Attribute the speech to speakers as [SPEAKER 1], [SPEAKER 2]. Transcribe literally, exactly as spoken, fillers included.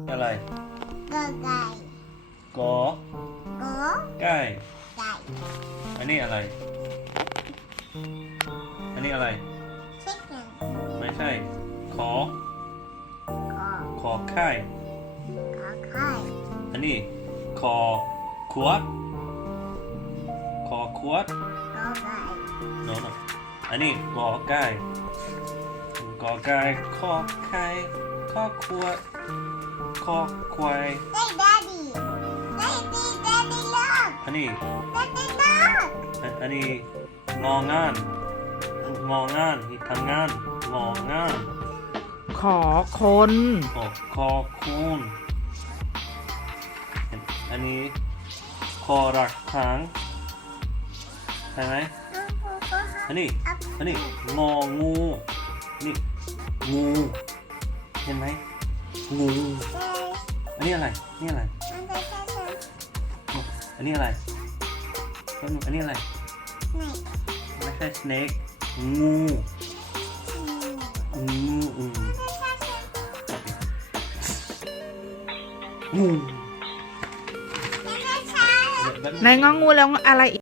[SPEAKER 1] อะไร
[SPEAKER 2] กอไก่
[SPEAKER 1] กอก
[SPEAKER 2] อ
[SPEAKER 1] ไก่
[SPEAKER 2] ไก่
[SPEAKER 1] อันนี้อะไรอันนี้อะไร
[SPEAKER 2] ชิคเก้น
[SPEAKER 1] ไม่ใช่ขอ
[SPEAKER 2] กอ
[SPEAKER 1] ขอไข่
[SPEAKER 2] ขอไข่
[SPEAKER 1] อันนี้ขอขวดขอขวด
[SPEAKER 2] กอไก่
[SPEAKER 1] โน้นอันนี้กอไก่กอไก่ขอไข่ขอขวดขอควาย
[SPEAKER 2] ได้ดาดี้ได้ดีดาดี้เลิก
[SPEAKER 1] อันนี้
[SPEAKER 2] ดาดี้เลิก
[SPEAKER 1] อันอันนี้งองานงองานที่ทำงานงองาน
[SPEAKER 3] ขอคน
[SPEAKER 1] โอ้คอคูณอันนี้คอรักขังใช่ไหมอันนี้อันนี้งองูนี่งูเห็นไหมงูอันนี้อะไรนี่อะไรอันนี้อะไรอันนี้อะไรไม่ใช่ snake งูงูอืมงู
[SPEAKER 3] ในงองูแล้วอะไรอีก